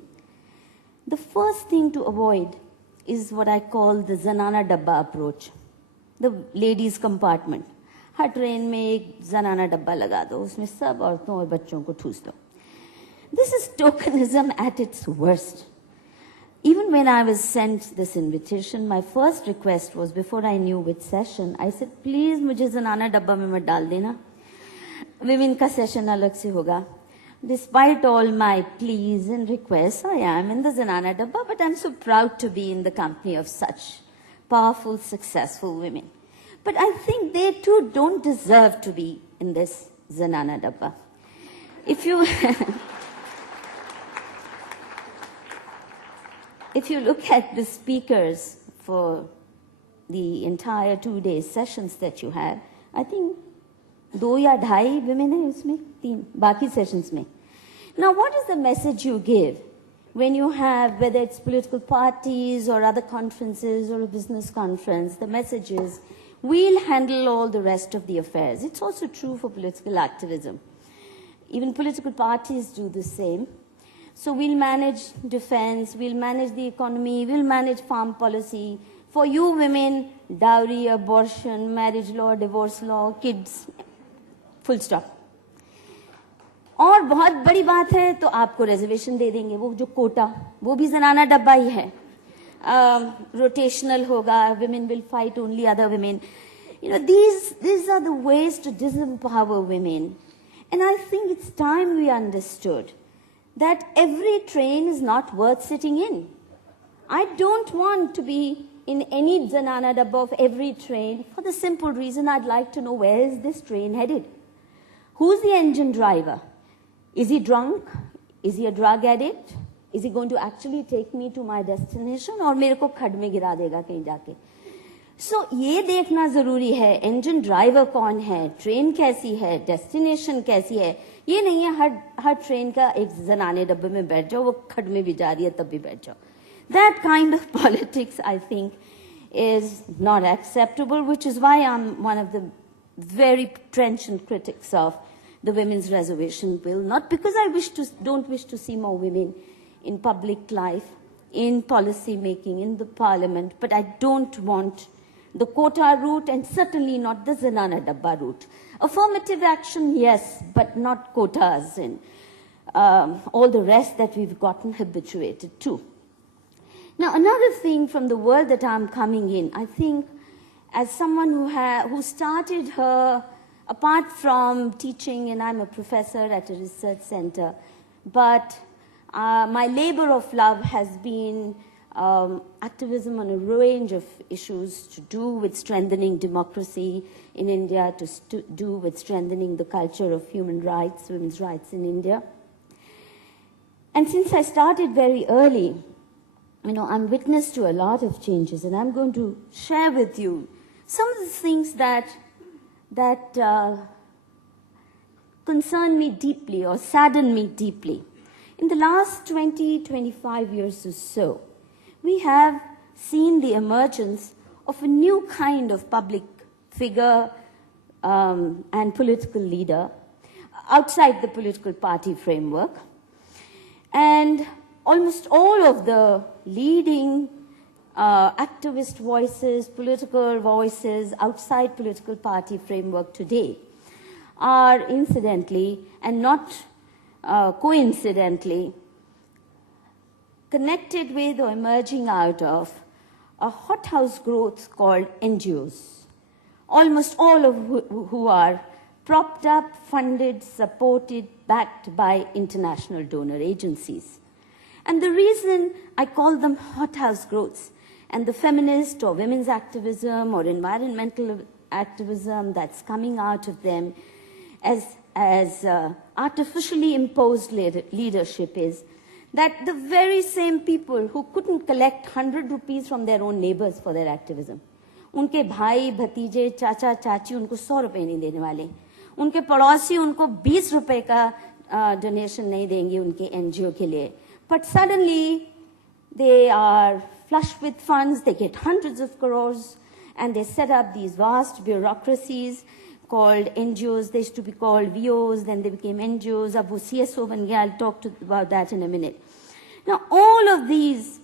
the first thing to avoid is what I call the Zanana Dabba approach, the ladies' compartment. Her train में एक जनाना डब्बा लगा दो, उसमें सब औरतों और बच्चों को ठूस दो. This is tokenism at its worst. Even when I was sent this invitation, my first request was, before I knew which session, I said, please मुझे जनाना डब्बा में मत डाल देना. Women का session अलग से होगा. Despite all my pleas and requests, I am in the Zanana Dabba, but I'm so proud to be in the company of such powerful, successful women. But I think they too don't deserve to be in this Zanana Dabba. If you if you look at the speakers for the entire 2-day sessions that you have, I think 2 या 2.5 women हैं उसमें, 3 बाकी sessions में. Now, what is the message you give when you have, whether it's political parties or other conferences or a business conference? The message is, we'll handle all the rest of the affairs. It's also true for political activism. Even political parties do the same. So we'll manage defense, we'll manage the economy, we'll manage farm policy. For you women, dowry, abortion, marriage law, divorce law, kids, full stop. और बहुत बड़ी बात है तो आपको reservation दे देंगे, वो जो कोटा, वो भी जनाना डब्बा ही है. Rotational hoga, women will fight only other women. These are the ways to disempower women. And I think it's time we understood that every train is not worth sitting in. I don't want to be in any Zanana Dabba of every train for the simple reason I'd like to know, where is this train headed? Who's the engine driver? Is he drunk? Is he a drug addict? Is he going to actually take me to my destination, or मेरे को खड्ड में गिरा देगा कहीं जाके? So ये देखना जरूरी है, engine driver कौन है, train कैसी है, destination कैसी है. ये नहीं है हर train का एक जनाने डब्बे में बैठ जाओ, वो खड्ड में भी जा रही है तब भी बैठ जाओ. That kind of politics, I think, is not acceptable, which is why I'm one of the very trenchant critics of the women's reservation bill. Not because I don't wish to see more women in public life, in policy making, in the parliament, but I don't want the quota route, and certainly not the Zanana Dabba route. Affirmative action, yes, but not quotas and all the rest that we've gotten habituated to. Now, another thing from the world that I'm coming in, I think as someone who started her, apart from teaching, and I'm a professor at a research center, but my labor of love has been activism on a range of issues to do with strengthening democracy in India, to do with strengthening the culture of human rights, women's rights in India. And since I started very early, I'm witness to a lot of changes, and I'm going to share with you some of the things that concern me deeply or sadden me deeply. In the last 20-25 years or so, we have seen the emergence of a new kind of public figure and political leader outside the political party framework. And almost all of the leading activist voices, political voices outside political party framework today are incidentally and not coincidentally connected with or emerging out of a hothouse growth called NGOs, almost all of who are propped up, funded, supported, backed by international donor agencies. And the reason I call them hothouse growths, and the feminist or women's activism or environmental activism that's coming out of them as artificially imposed leadership is that the very same people who couldn't collect 100 rupees from their own neighbors for their activism, उनके भाई भतीजे चाचा चाची उनको 100 रुपए नहीं देने वाले, उनके पड़ोसी उनको 20 रुपए का डोनेशन नहीं देंगे उनके एनजीओ के लिए, but suddenly they are flush with funds, they get hundreds of crores, and they set up these vast bureaucracies called NGOs. They used to be called VOs, then they became NGOs. Ab wo CSO ban gaya. I'll talk about that in a minute. Now, all of these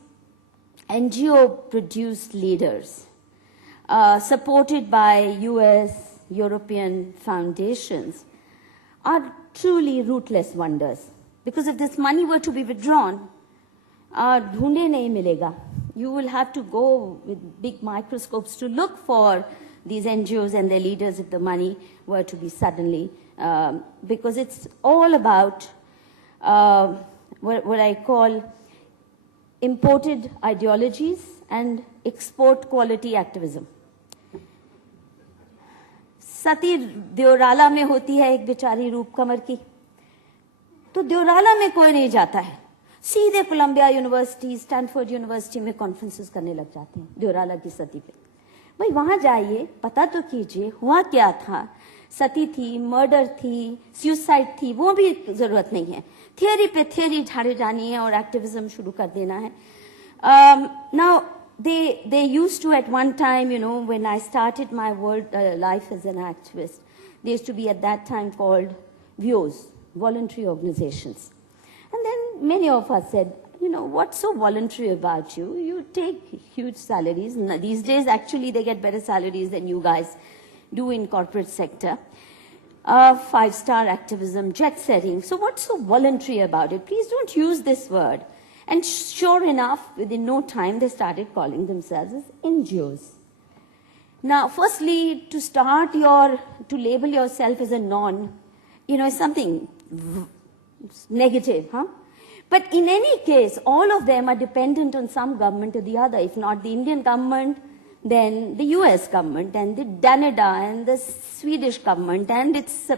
NGO-produced leaders, supported by US, European foundations, are truly rootless wonders. Because if this money were to be withdrawn, ढूंढे नहीं मिलेगा. You will have to go with big microscopes to look for these NGOs and their leaders if the money were to be suddenly, because it's all about what I call imported ideologies and export quality activism. सती देवराला में होती है एक बेचारी रूप कमर की, तो देवराला में कोई नहीं जाता है, सीधे कोलंबिया यूनिवर्सिटी, स्टैनफोर्ड यूनिवर्सिटी में कॉन्फ्रेंसेस करने लग जाते हैं देवराला की सती पे. भाई वहां जाइए, पता तो कीजिए हुआ क्या था. सती थी, मर्डर थी, सुसाइड थी, वो भी जरूरत नहीं है. थियरी पे थियरी झाड़े जानी है और एक्टिविज्म शुरू कर देना है. Now they used to at one time, you know, when I started my life as an activist, they used to be at that time called VOs, voluntary organizations. And then many of us said, you know, what's so voluntary about you? You take huge salaries. These days, actually, they get better salaries than you guys do in corporate sector. 5-star activism, jet setting. So what's so voluntary about it? Please don't use this word. And sure enough, within no time, they started calling themselves as NGOs. Now, firstly, to label yourself as a non, you know, is something negative, huh? But in any case, all of them are dependent on some government or the other. If not the Indian government, then the US government and the Danida and the Swedish government and its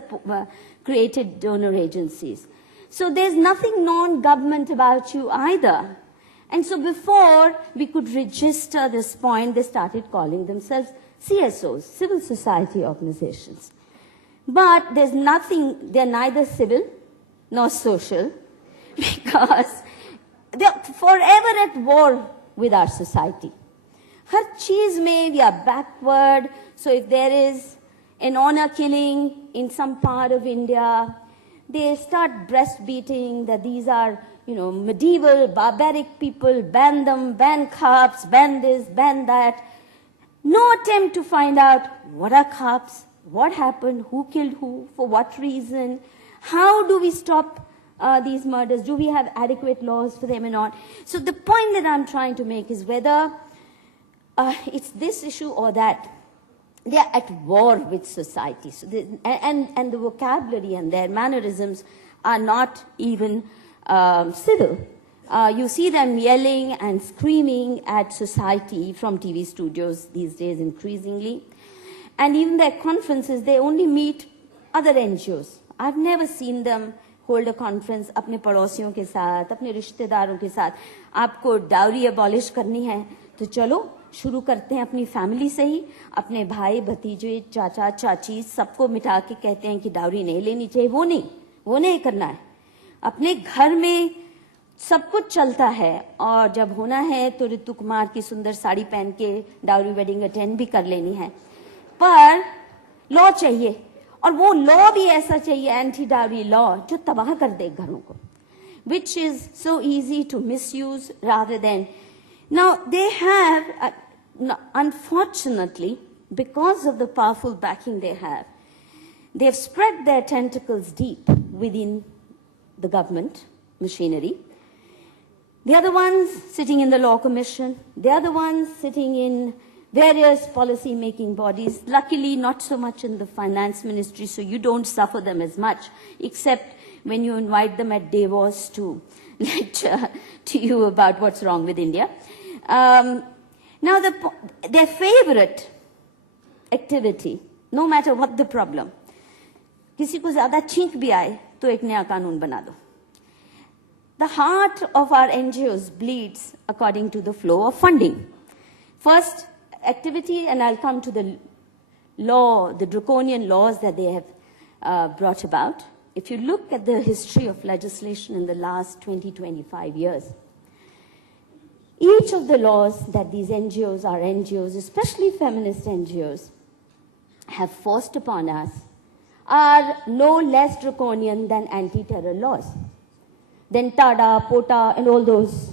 created donor agencies. So there's nothing non-government about you either. And so before we could register this point, they started calling themselves CSOs, civil society organizations. But there's nothing, they're neither civil nor social, because they're forever at war with our society. Har cheez mein we are backward. So if there is an honor killing in some part of India, they start breastbeating that these are, you know, medieval, barbaric people, ban them, ban cops, ban this, ban that. No attempt to find out what are cops, what happened, who killed who, for what reason, how do we stop these murders, do we have adequate laws for them or not. So the point that I'm trying to make is whether it's this issue or that, they are at war with society. So and the vocabulary and their mannerisms are not even civil. You see them yelling and screaming at society from TV studios these days increasingly. And even their conferences, they only meet other NGOs. I've never seen them hold a conference अपने पड़ोसियों के साथ, अपने रिश्तेदारों के साथ. आपको dowry abolish करनी है, तो चलो शुरू करते हैं अपनी फैमिली से ही. अपने भाई भतीजे चाचा चाची सबको मिटा के कहते हैं कि डाउरी नहीं लेनी चाहिए. वो नहीं करना है. अपने घर में सब कुछ चलता है, और जब होना है तो ऋतु कुमार की सुंदर साड़ी पहन के डाउरी वेडिंग अटेंड भी कर लेनी है. पर लॉ चाहिए, और वो लॉ भी ऐसा चाहिए, एंटी डाउरी लॉ, जो तबाह कर दे घरों को, which is so easy to misuse rather than. Now, they have, unfortunately, because of the powerful backing they have spread their tentacles deep within the government machinery. They are the ones sitting in the Law Commission. They are the ones sitting in various policy-making bodies. Luckily, not so much in the Finance Ministry, so you don't suffer them as much, except when you invite them at Davos to lecture to you about what's wrong with India. Now, their favorite activity, no matter what the problem, किसी को ज़्यादा छींक भी आए तो एक नया कानून बना दो. The heart of our NGOs bleeds according to the flow of funding. First activity, and I'll come to the law, the draconian laws that they have brought about. If you look at the history of legislation in the last 20-25 years, each of the laws that these NGOs, our NGOs, especially feminist NGOs, have forced upon us are no less draconian than anti-terror laws, than TADA, POTA, and all those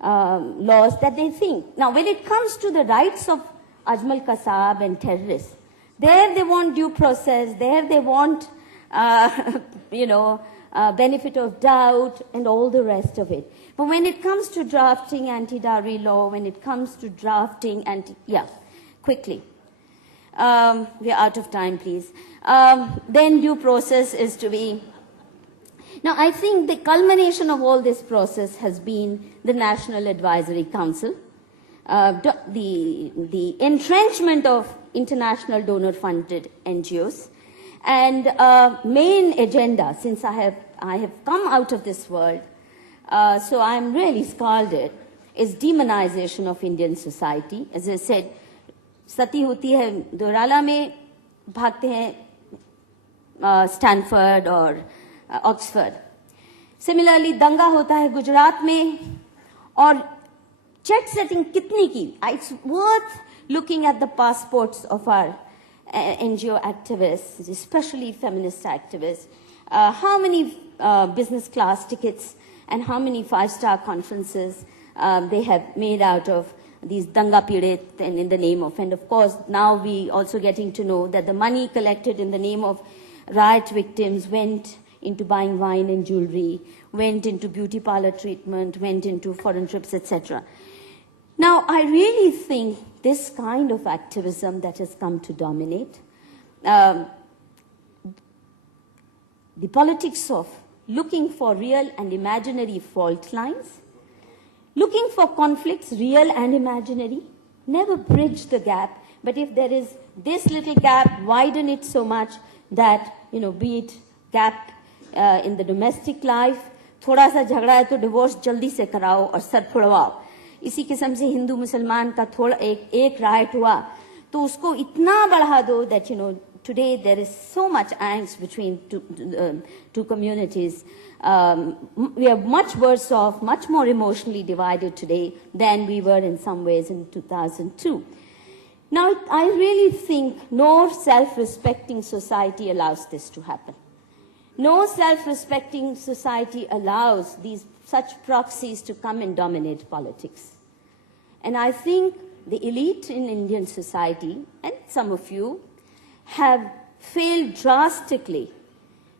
laws that they think. Now, when it comes to the rights of Ajmal Kasab and terrorists, there they want due process, there they want, benefit of doubt and all the rest of it. But when it comes to drafting anti-dowry law, when it comes to drafting quickly. We are out of time, please. Then due process is to be... Now, I think the culmination of all this process has been the National Advisory Council, the entrenchment of international donor-funded NGOs, and main agenda, since I have come out of this world, so I'm really scalded, is demonization of Indian society. As I said, सती होती है दोराला में, भागते हैं Stanford और Oxford. Similarly दंगा होता है गुजरात में, और जेट सेटिंग कितनी की. It's worth looking at the passports of our NGO activists, especially feminist activists. How many business class tickets and how many 5-star conferences they have made out of these danga pirit and in the name of, and of course now we also getting to know that the money collected in the name of riot victims went into buying wine and jewelry, went into beauty parlor treatment, went into foreign trips, etc. Now, I really think this kind of activism that has come to dominate, the politics of looking for real and imaginary fault lines, looking for conflicts, real and imaginary, never bridge the gap, but if there is this little gap, widen it so much that, be it gap in the domestic life, थोड़ा सा झगड़ा है तो divorce जल्दी से कराओ और sir फुड़वाओ. इसी किस्म से हिंदू मुसलमान का थोड़ा एक राइट हुआ तो उसको इतना बढ़ा दो that today there is so much angst between two communities. We are much worse off, much more emotionally divided today than we were in some ways in 2002. Now, I really think no self-respecting society allows this to happen. No self-respecting society allows such proxies to come and dominate politics. And I think the elite in Indian society, and some of you, have failed drastically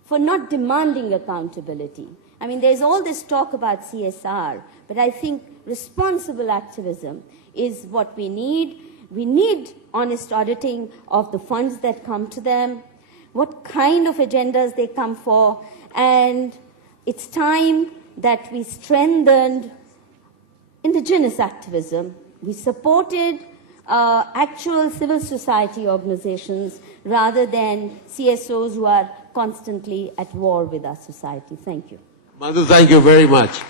for not demanding accountability. I mean, there's all this talk about CSR, but I think responsible activism is what we need. We need honest auditing of the funds that come to them, what kind of agendas they come for, and it's time that we strengthened indigenous activism. We supported actual civil society organizations rather than CSOs who are constantly at war with our society. Thank you. Madhu, thank you very much.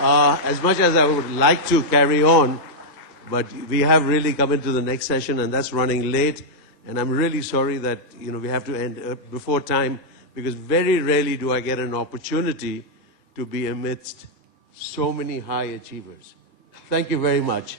As much as I would like to carry on, but we have really come into the next session and that's running late. And I'm really sorry that, we have to end before time because very rarely do I get an opportunity to be amidst so many high achievers. Thank you very much.